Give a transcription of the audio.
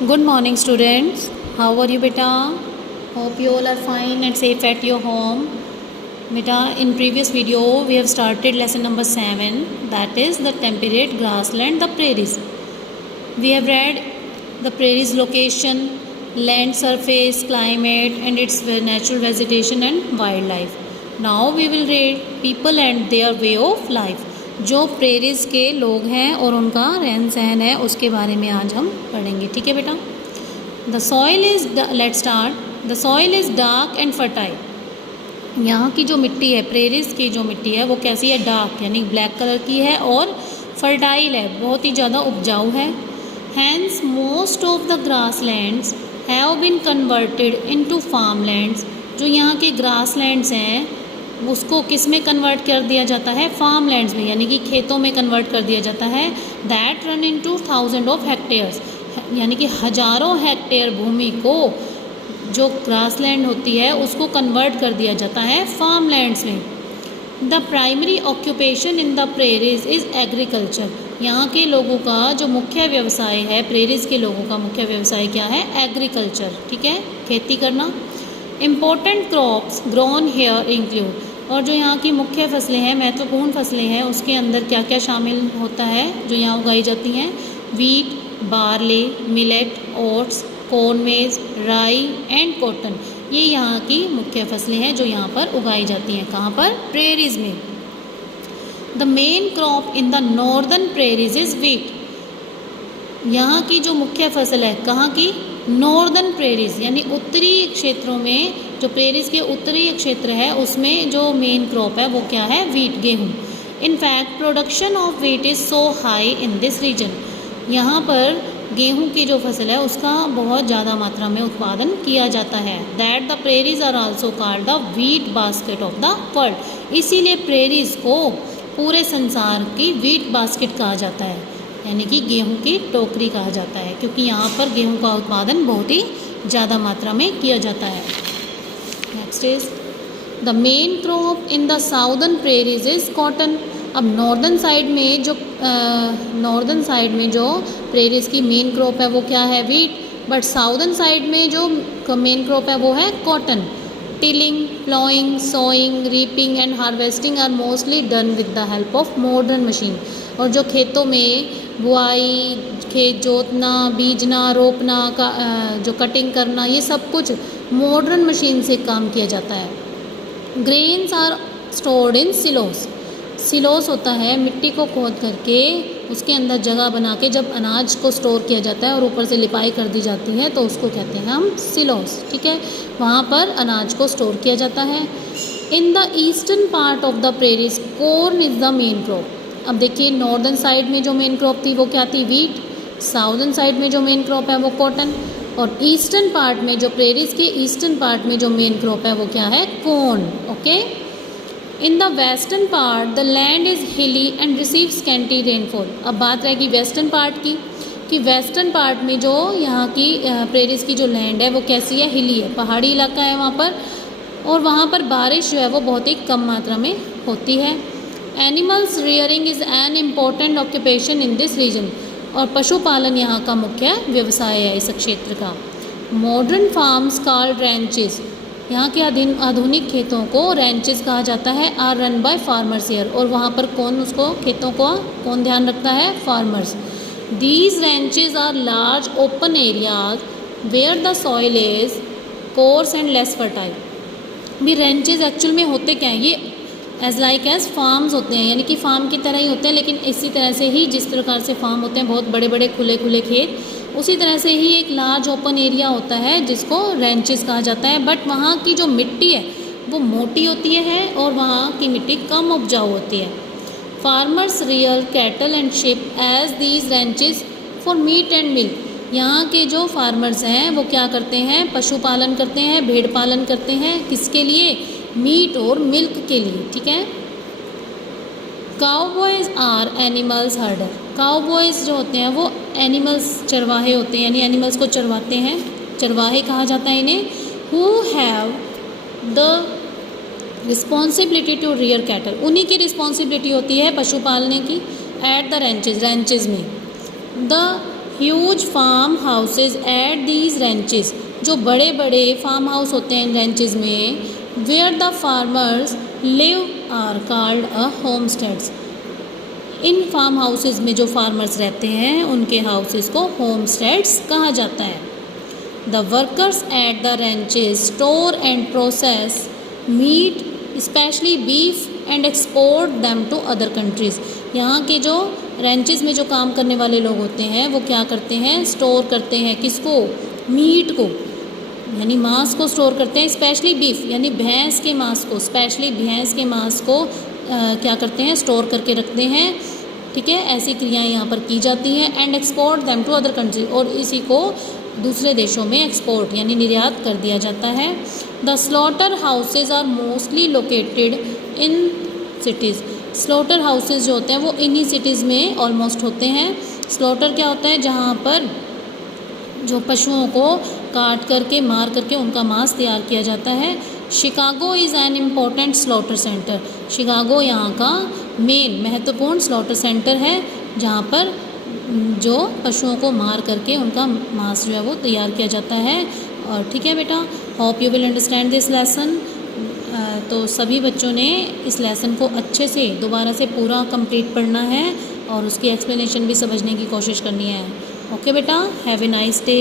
Good morning, students. How are you, beta? Hope you all are fine and safe at your home. Beta, in previous video we have started lesson number 7, that is the temperate grassland, the prairies. We have read the prairies location, land surface, climate and its natural vegetation and wildlife. Now we will read people and their way of life. जो prairies के लोग हैं और उनका रहन सहन है उसके बारे में आज हम पढ़ेंगे. ठीक है बेटा. The soil is, let's start. The soil is dark and fertile. यहाँ की जो मिट्टी है, प्रेरीज की जो मिट्टी है वो कैसी है? डार्क यानी ब्लैक कलर की है और फर्टाइल है, बहुत ही ज़्यादा उपजाऊ है. Hence most of the grasslands have been converted into farmlands. जो यहाँ के ग्रास लैंड्स हैं उसको किस में कन्वर्ट कर दिया जाता है? फार्म लैंड्स में, यानी कि खेतों में कन्वर्ट कर दिया जाता है. That run into thousand of hectares, यानी कि हज़ारों हेक्टेयर भूमि को जो ग्रास लैंड होती है उसको कन्वर्ट कर दिया जाता है फार्म लैंड्स में. The primary occupation in the prairies is agriculture. यहाँ के लोगों का जो मुख्य व्यवसाय है, प्रेरीज के लोगों का मुख्य व्यवसाय क्या है? एग्रीकल्चर. ठीक है, खेती करना. Important crops grown here include. और जो यहाँ की मुख्य फसलें हैं, महत्वपूर्ण फसलें हैं, उसके अंदर क्या क्या शामिल होता है जो यहाँ उगाई जाती हैं? Wheat, barley, millet, oats, corn मेज, राई एंड कॉटन. ये यहाँ की मुख्य फसलें हैं जो यहाँ पर उगाई जाती हैं. कहाँ पर? प्रेरीज में. The main crop in the northern prairies is wheat. यहाँ की जो मुख्य फसल है, कहाँ की? नॉर्दर्न प्रेरीज यानी उत्तरी क्षेत्रों में. जो प्रेरीज के उत्तरी क्षेत्र है उसमें जो मेन क्रॉप है वो क्या है? वीट, गेहूँ. In fact production of wheat is so high in this region. यहाँ पर गेहूँ की जो फसल है उसका बहुत ज़्यादा मात्रा में उत्पादन किया जाता है. That the prairies are also called the wheat basket of the world. इसीलिए प्रेरीज को पूरे संसार की वीट बास्केट कहा जाता है, यानी कि गेहूं की टोकरी कहा जाता है, क्योंकि यहाँ पर गेहूं का उत्पादन बहुत ही ज़्यादा मात्रा में किया जाता है. Next is the main crop in the southern prairies is cotton. अब नॉर्दर्न साइड में जो प्रेरीज की मेन क्रॉप है वो क्या है? वीट. बट साउदर्न साइड में जो मेन क्रॉप है वो है cotton. Tilling, ploughing, sowing, reaping and harvesting are mostly done with the help of modern machine. और जो खेतों में बुआई, खेत जोतना, बीजना, रोपना का जो कटिंग करना, ये सब कुछ मॉडर्न मशीन से काम किया जाता है. Grains are stored in silos. Silos होता है मिट्टी को खोद करके उसके अंदर जगह बना के जब अनाज को स्टोर किया जाता है और ऊपर से लिपाई कर दी जाती है तो उसको कहते हैं हम सिलोस. ठीक है, वहाँ पर अनाज को स्टोर किया जाता है. In the eastern part of the prairies corn is the main crop. अब देखिए, नॉर्दर्न साइड में जो मेन क्रॉप थी वो क्या थी? वीट. साउदर्न साइड में जो मेन क्रॉप है वो कॉटन. और ईस्टर्न पार्ट में, जो प्रेरीज के ईस्टर्न पार्ट में जो मेन क्रॉप है वो क्या है? Corn. Okay. In the western part the land is हिली एंड रिसीव स्कैंटी रेनफॉल. अब बात रहेगी वेस्टर्न पार्ट की, कि वेस्टर्न पार्ट में जो यहाँ की प्रेरीज की जो लैंड है वो कैसी है? हिली है, पहाड़ी इलाका है वहाँ पर, और वहाँ पर बारिश जो है वो बहुत ही कम मात्रा में होती है. Animals rearing is an important occupation in this region. और पशुपालन यहाँ का मुख्य व्यवसाय है इस क्षेत्र का. Modern farms called ranches. यहाँ के आधुनिक खेतों को रैंचेस कहा जाता है. Are run by farmers here. और वहाँ पर खेतों को कौन ध्यान रखता है? Farmers. These ranches are large open areas where the soil is coarse and less fertile. भी रैंचेस एक्चुअल में होते क्या हैं? ये एज लाइक एज फार्म्स होते हैं, यानी कि फार्म की तरह ही होते हैं, लेकिन इसी तरह से ही जिस प्रकार से फार्म होते हैं, बहुत बड़े बड़े खुले खुले खेत, उसी तरह से ही एक लार्ज ओपन एरिया होता है जिसको रैंचेस कहा जाता है. बट वहाँ की जो मिट्टी है वो मोटी होती है और वहाँ की मिट्टी कम उपजाऊ होती है. Farmers rear cattle and sheep as these ranches for meat and milk. यहाँ के जो फार्मर्स हैं वो क्या करते हैं? पशुपालन करते हैं, भेड़ पालन करते हैं. किसके लिए? मीट और मिल्क के लिए. ठीक है. Cowboys are animals herder. Cowboys जो होते हैं वो एनिमल्स चरवाहे होते हैं, यानी एनिमल्स को चरवाते हैं, चरवाहे कहा जाता है इन्हें. Who have the responsibility to rear cattle. उन्हीं की रिस्पॉन्सिबिलिटी होती है पशु पालने की. एट द रैंचेज में. The huge farm houses at these ranches, जो बड़े बड़े फार्म हाउस होते हैं इन रेंचेस में, where the farmers live are called a homesteads. इन फार्म हाउसेज में जो फार्मर्स रहते हैं उनके हाउसेस को होमस्टेड्स कहा जाता है। The workers at the ranches store and process meat specially beef and export them to other countries. यहाँ के जो रेंचेस में जो काम करने वाले लोग होते हैं वो क्या करते हैं, स्टोर करते हैं किसको, मीट को, यानी मांस को स्टोर करते हैं। स्पेशली बीफ यानी भैंस के मांस को, स्पेशली भैंस के मांस को क्या करते हैं, स्टोर करके रखते हैं। ठीक है, ऐसी क्रियाएं यहाँ पर की जाती हैं। And export them to other country, और इसी को दूसरे देशों में एक्सपोर्ट यानी निर्यात कर दिया जाता है। The slaughterhouses are mostly located in cities. Slaughterhouses जो होते हैं वो इन्हीं सिटीज़ में ऑलमोस्ट होते हैं। स्लॉटर क्या होता है, जहाँ पर जो पशुओं को काट करके मार करके उनका मांस तैयार किया जाता है। Chicago is an important slaughter centre. Chicago यहाँ का मेन महत्वपूर्ण स्लॉटर सेंटर है, जहाँ पर जो पशुओं को मार करके उनका मांस जो है वो तैयार किया जाता है। और ठीक है बेटा, hope you will understand this lesson. तो सभी बच्चों ने इस लेसन को अच्छे से दोबारा से पूरा कंप्लीट पढ़ना है और उसकी एक्सप्लेनेशन भी समझने की कोशिश करनी है। ओके बेटा, हैव ए नाइस डे।